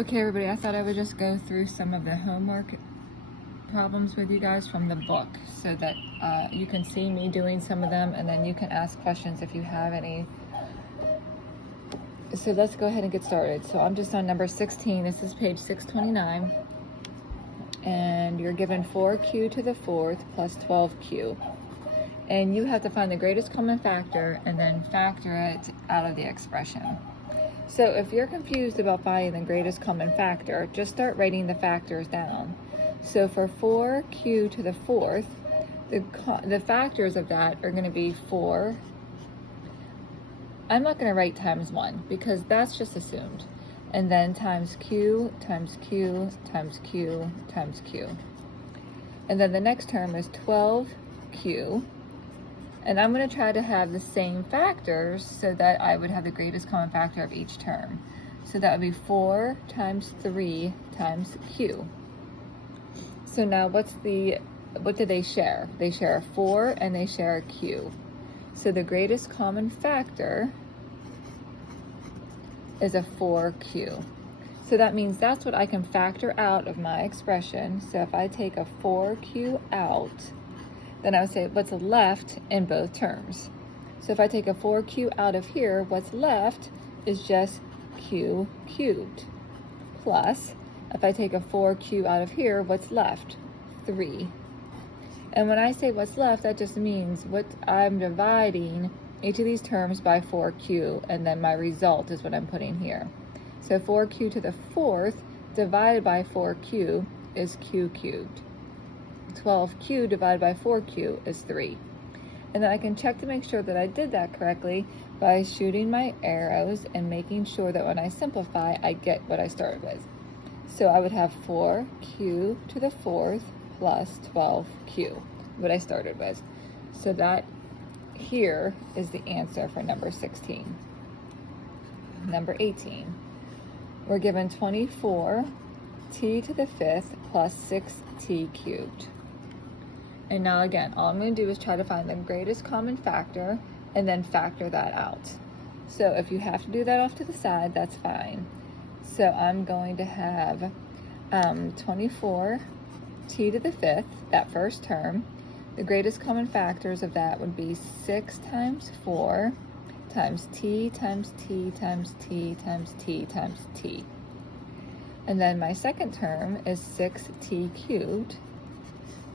Okay, everybody, I thought I would just go through some of the homework problems with you guys from the book so that you can see me doing some of them, and then you can ask questions if you have any. So let's go ahead and get started. So I'm just on number 16. This is page 629. And you're given 4q to the 4th plus 12q. And you have to find the greatest common factor and then factor it out of the expression. So if you're confused about finding the greatest common factor, just start writing the factors down. So for 4q to the 4th, the factors of that are going to be 4. I'm not going to write times 1 because that's just assumed. And then times q, times q, times q, times q. And then the next term is 12q. And I'm going to try to have the same factors so that I would have the greatest common factor of each term. So that would be 4 times 3 times q. So now what do they share? They share a 4 and they share a q. So the greatest common factor is a 4q. So that means that's what I can factor out of my expression. So if I take a 4q out, then I would say what's left in both terms. So if I take a 4q out of here, what's left is just q cubed. Plus, if I take a 4q out of here, what's left? 3. And when I say what's left, that just means what I'm dividing each of these terms by 4q, and then my result is what I'm putting here. So 4q to the 4th divided by 4q is q cubed. 12q divided by 4q is 3. And then I can check to make sure that I did that correctly by shooting my arrows and making sure that when I simplify, I get what I started with. So I would have 4q to the 4th plus 12q, what I started with. So that here is the answer for number 16. Number 18. We're given 24t to the 5th plus 6t cubed. And now again, all I'm going to do is try to find the greatest common factor and then factor that out. So if you have to do that off to the side, that's fine. So I'm going to have 24t to the 5th, that first term. The greatest common factors of that would be 6 times 4 times t times t times t times t times t. And then my second term is 6t cubed.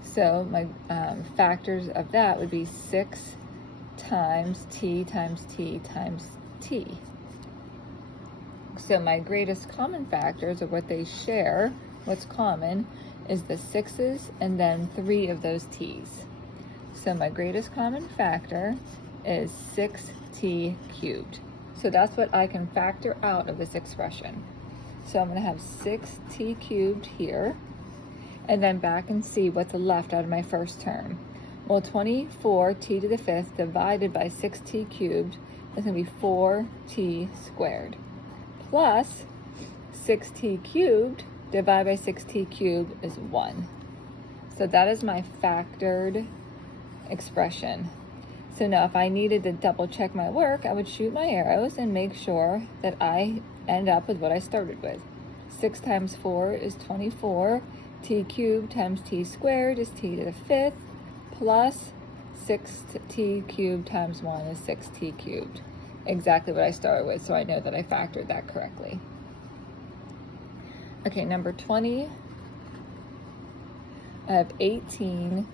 So my factors of that would be 6 times t times t times t. So my greatest common factors of what they share, what's common, is the 6's and then 3 of those t's. So my greatest common factor is 6t cubed. So that's what I can factor out of this expression. So I'm going to have 6t cubed here, and then back and see what's left out of my first term. Well, 24t to the 5th divided by 6t cubed is going to be 4t squared. Plus 6t cubed divided by 6t cubed is 1. So that is my factored expression. So now if I needed to double check my work, I would shoot my arrows and make sure that I end up with what I started with. 6 times 4 is 24. T cubed times t squared is t to the 5th, plus 6t cubed times 1 is 6t cubed. Exactly what I started with, so I know that I factored that correctly. Okay, number 20, I have 18d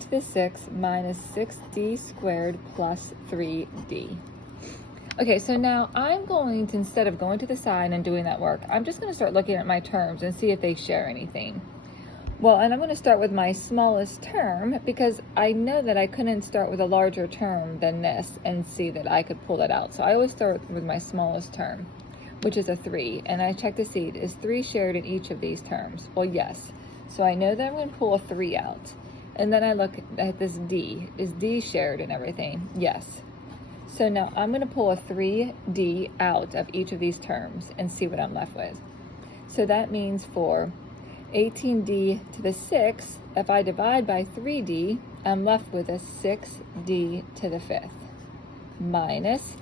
to the 6th minus 6d squared plus 3d. Okay, so now I'm going to, instead of going to the side and doing that work, I'm just going to start looking at my terms and see if they share anything. Well, and I'm going to start with my smallest term because I know that I couldn't start with a larger term than this and see that I could pull it out. So I always start with my smallest term, which is a 3. And I check to see, is 3 shared in each of these terms? Well, yes. So I know that I'm going to pull a 3 out. And then I look at this d. Is d shared in everything? Yes. So now I'm going to pull a 3d out of each of these terms and see what I'm left with. So that means for 18d to the 6th, if I divide by 3d, I'm left with a 6d to the 5th minus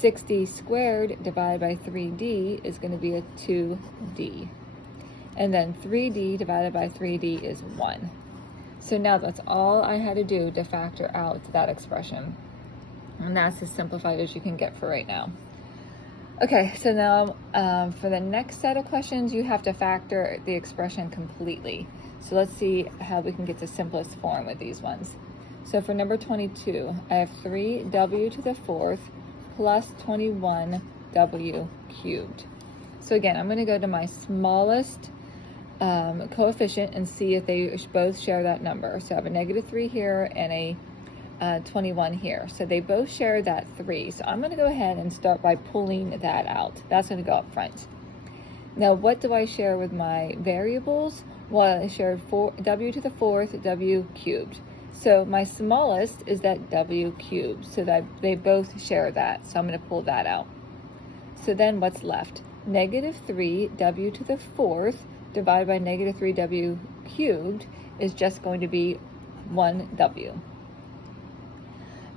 6d squared divided by 3d is going to be a 2d. And then 3d divided by 3d is 1. So now that's all I had to do to factor out that expression. And that's as simplified as you can get for right now. Okay, so now for the next set of questions, you have to factor the expression completely. So let's see how we can get the simplest form with these ones. So for number 22, I have 3w to the fourth plus 21w cubed. So again, I'm going to go to my smallest coefficient and see if they both share that number. So I have a -3 here and a 21 here. So they both share that 3. So I'm going to go ahead and start by pulling that out. That's going to go up front. Now, what do I share with my variables? Well, I shared w to the fourth, w cubed. So my smallest is that w cubed, so that they both share that. So I'm going to pull that out. So then what's left? -3w to the fourth divided by -3w cubed is just going to be 1w.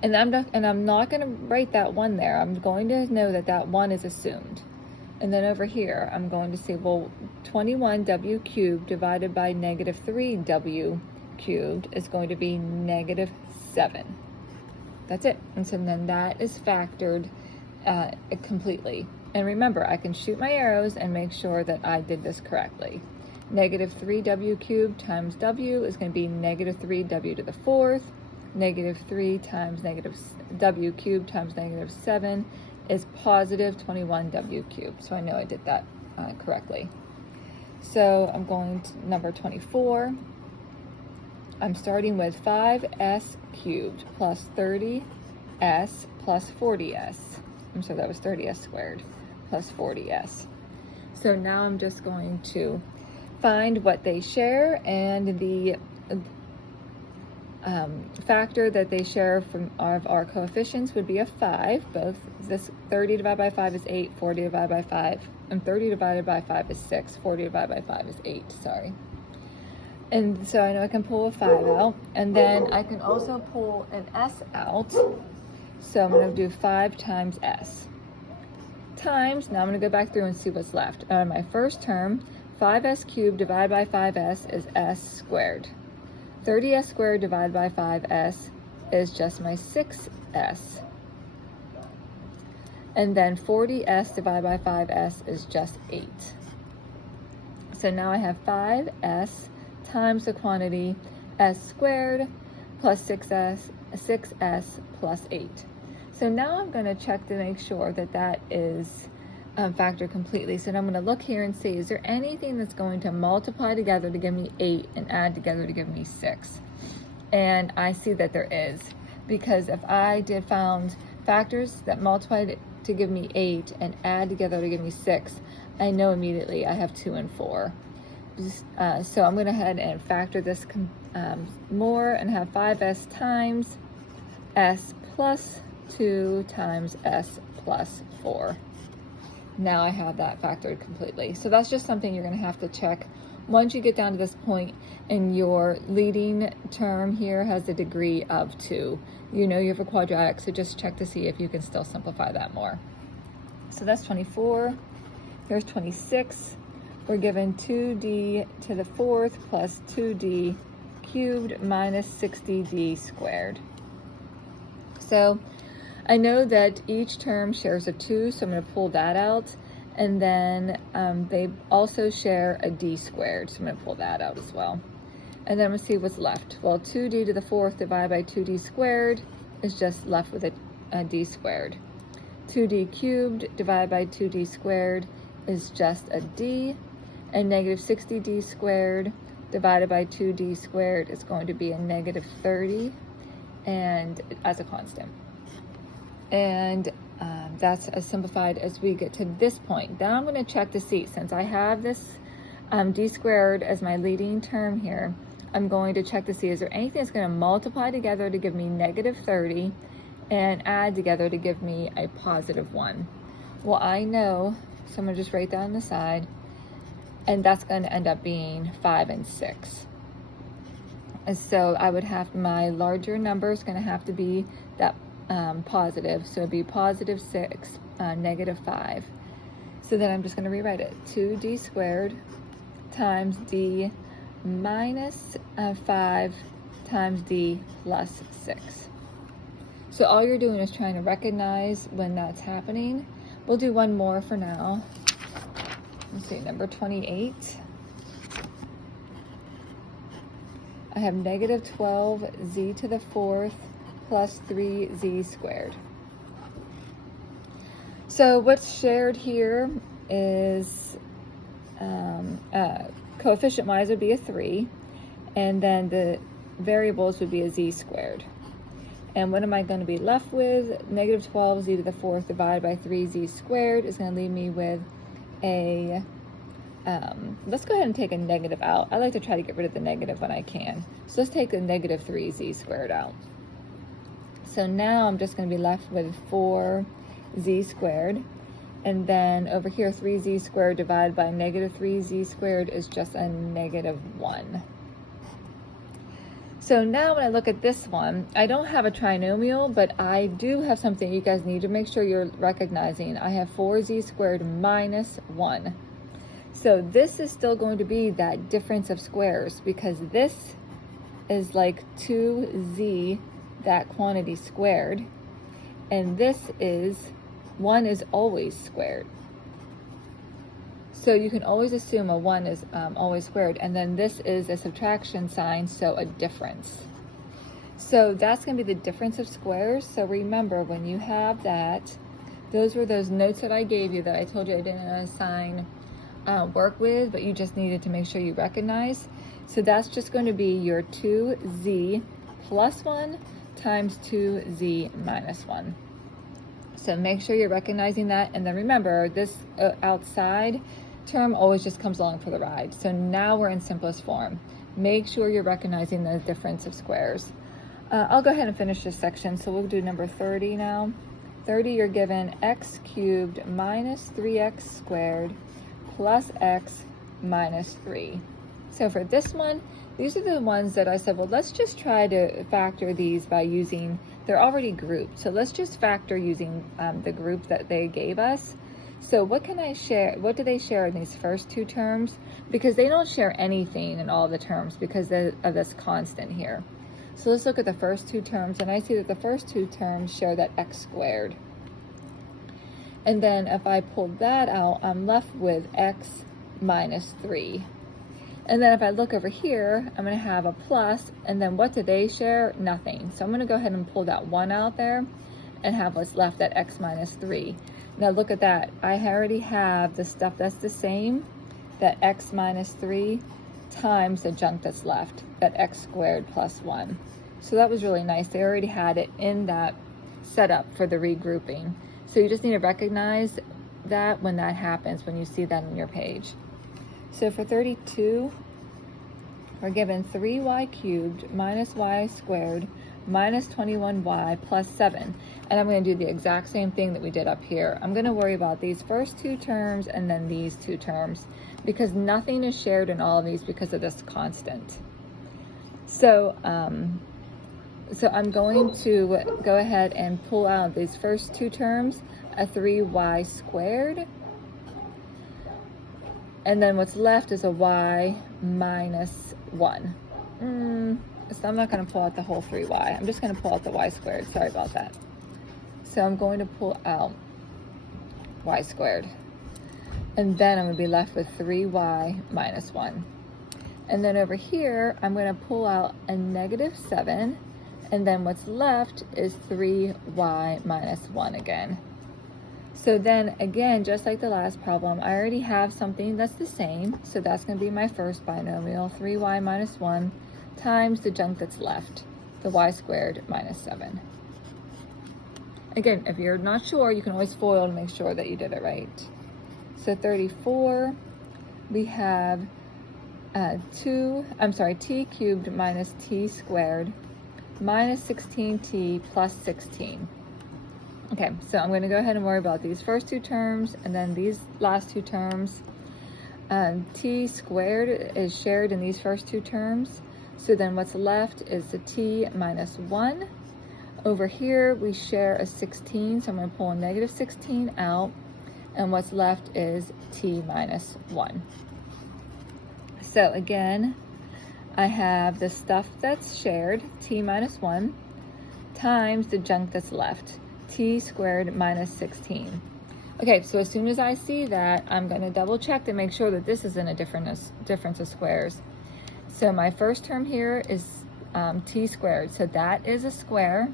And I'm not going to write that 1 there. I'm going to know that that 1 is assumed. And then over here, I'm going to say, well, 21w cubed divided by -3w cubed is going to be -7. That's it. And so then that is factored completely. And remember, I can shoot my arrows and make sure that I did this correctly. -3w cubed times w is going to be -3w to the fourth. -3 times w cubed times -7 is positive 21w cubed. So I know I did that correctly. So I'm going to number 24. I'm starting with 5s cubed plus 30s plus 40s. I'm sorry, that was 30s squared plus 40s. So now I'm just going to find what they share, and the factor that they share from our coefficients would be a 5. Both this 30 divided by 5 is 8, 40 divided by 5, and 30 divided by 5 is 6, 40 divided by 5 is 8, sorry. And so I know I can pull a 5 out, and then I can also pull an s out. So I'm going to do 5 times s. Times, now I'm going to go back through and see what's left. My first term, 5s cubed divided by 5s is s squared. 30s squared divided by 5s is just my 6s. And then 40s divided by 5s is just 8. So now I have 5s times the quantity s squared plus 6s plus 8. So now I'm going to check to make sure that that is factored completely. So now I'm going to look here and see, is there anything that's going to multiply together to give me 8 and add together to give me 6? And I see that there is, because if I found factors that multiplied to give me 8 and add together to give me 6, I know immediately I have 2 and 4. So I'm going to head and factor this more and have 5s times s plus 2 times s plus 4. Now I have that factored completely. So that's just something you're going to have to check once you get down to this point and your leading term here has a degree of 2. You know you have a quadratic, so just check to see if you can still simplify that more. So that's 24. Here's 26. We're given 2d to the fourth plus 2d cubed minus 60d squared. So I know that each term shares a 2, so I'm going to pull that out. And then they also share a d squared, so I'm going to pull that out as well. And then I'm going to see what's left. Well, 2d to the fourth divided by 2d squared is just left with a d squared. 2d cubed divided by 2d squared is just a d. And negative 60d squared divided by 2d squared is going to be a negative 30, and as a constant. And that's as simplified as we get to this point. Now I'm going to check to see, since I have this d squared as my leading term here, I'm going to check to see, is there anything that's going to multiply together to give me negative 30 and add together to give me a positive 1? Well, I know, so I'm going to just write that on the side, and that's going to end up being 5 and 6. And so I would have, my larger number is going to have to be that positive, so it'd be positive 6, negative 5. So then I'm just going to rewrite it. 2d squared times d minus 5 times d plus 6. So all you're doing is trying to recognize when that's happening. We'll do one more for now. Let's see, number 28. I have negative 12z to the 4th plus 3z squared. So what's shared here is coefficient-wise would be a 3, and then the variables would be a z squared. And what am I going to be left with? Negative 12z to the 4th divided by 3z squared is going to leave me with a, let's go ahead and take a negative out. I like to try to get rid of the negative when I can. So let's take the negative 3z squared out. So now I'm just going to be left with 4z squared. And then over here, 3z squared divided by negative 3z squared is just a negative 1. So now when I look at this one, I don't have a trinomial, but I do have something you guys need to make sure you're recognizing. I have 4z squared minus 1. So this is still going to be that difference of squares, because this is like 2z, that quantity squared, and this is 1 is always squared. So you can always assume a 1 is always squared, and then this is a subtraction sign, so a difference. So that's going to be the difference of squares. So remember, when you have that, those were those notes that I gave you that I told you I didn't assign work with, but you just needed to make sure you recognize. So that's just going to be your 2z plus 1 times 2z minus 1. So make sure you're recognizing that, and then remember, this outside term always just comes along for the ride. So now we're in simplest form. Make sure you're recognizing the difference of squares. I'll go ahead and finish this section. So we'll do number 30 now. 30, you're given x cubed minus 3x squared plus x minus 3. So for this one, these are the ones that I said, well, let's just try to factor these by using, they're already grouped. So let's just factor using the group that they gave us. So what can I share? What do they share in these first two terms? Because they don't share anything in all the terms because of this constant here. So let's look at the first two terms, and I see that the first two terms share that x squared. And then if I pull that out, I'm left with x minus 3. And then if I look over here, I'm going to have a plus, and then what do they share? Nothing. So I'm going to go ahead and pull that 1 out there and have what's left at x minus 3. Now look at that. I already have the stuff that's the same, that x minus 3 times the junk that's left, that x squared plus 1. So that was really nice. They already had it in that setup for the regrouping. So you just need to recognize that when that happens, when you see that on your page. So for 32, we're given 3y cubed minus y squared minus 21y plus 7. And I'm going to do the exact same thing that we did up here. I'm going to worry about these first two terms and then these two terms because nothing is shared in all of these because of this constant. So, so I'm going to go ahead and pull out these first two terms, a 3y squared, and then what's left is a y minus 1. So I'm not going to pull out the whole 3y. I'm just going to pull out the y squared. Sorry about that. So I'm going to pull out y squared. And then I'm going to be left with 3y minus 1. And then over here, I'm going to pull out a negative 7. And then what's left is 3y minus 1 again. So then again, just like the last problem, I already have something that's the same. So that's going to be my first binomial, 3y minus 1 times the junk that's left, the y squared minus 7. Again, if you're not sure, you can always FOIL to make sure that you did it right. So 34, we have t cubed minus t squared minus 16t plus 16. Okay, so I'm going to go ahead and worry about these first two terms and then these last two terms. T squared is shared in these first two terms. So then what's left is the t minus 1 Over here, we share a 16, so I'm going to pull a negative 16 out, and what's left is t minus 1. So again, I have the stuff that's shared, t minus 1, times the junk that's left, t squared minus 16. Okay, so as soon as I see that, I'm going to double check to make sure that this isn't a difference of squares. So my first term here is t squared, so that is a square.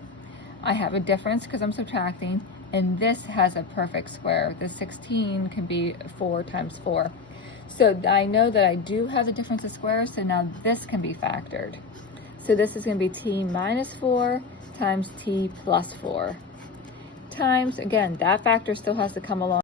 I have a difference because I'm subtracting, and this has a perfect square. The 16 can be 4 times 4. So I know that I do have the difference of squares, so now this can be factored. So this is going to be t minus 4 times t plus 4 times, again, that factor still has to come along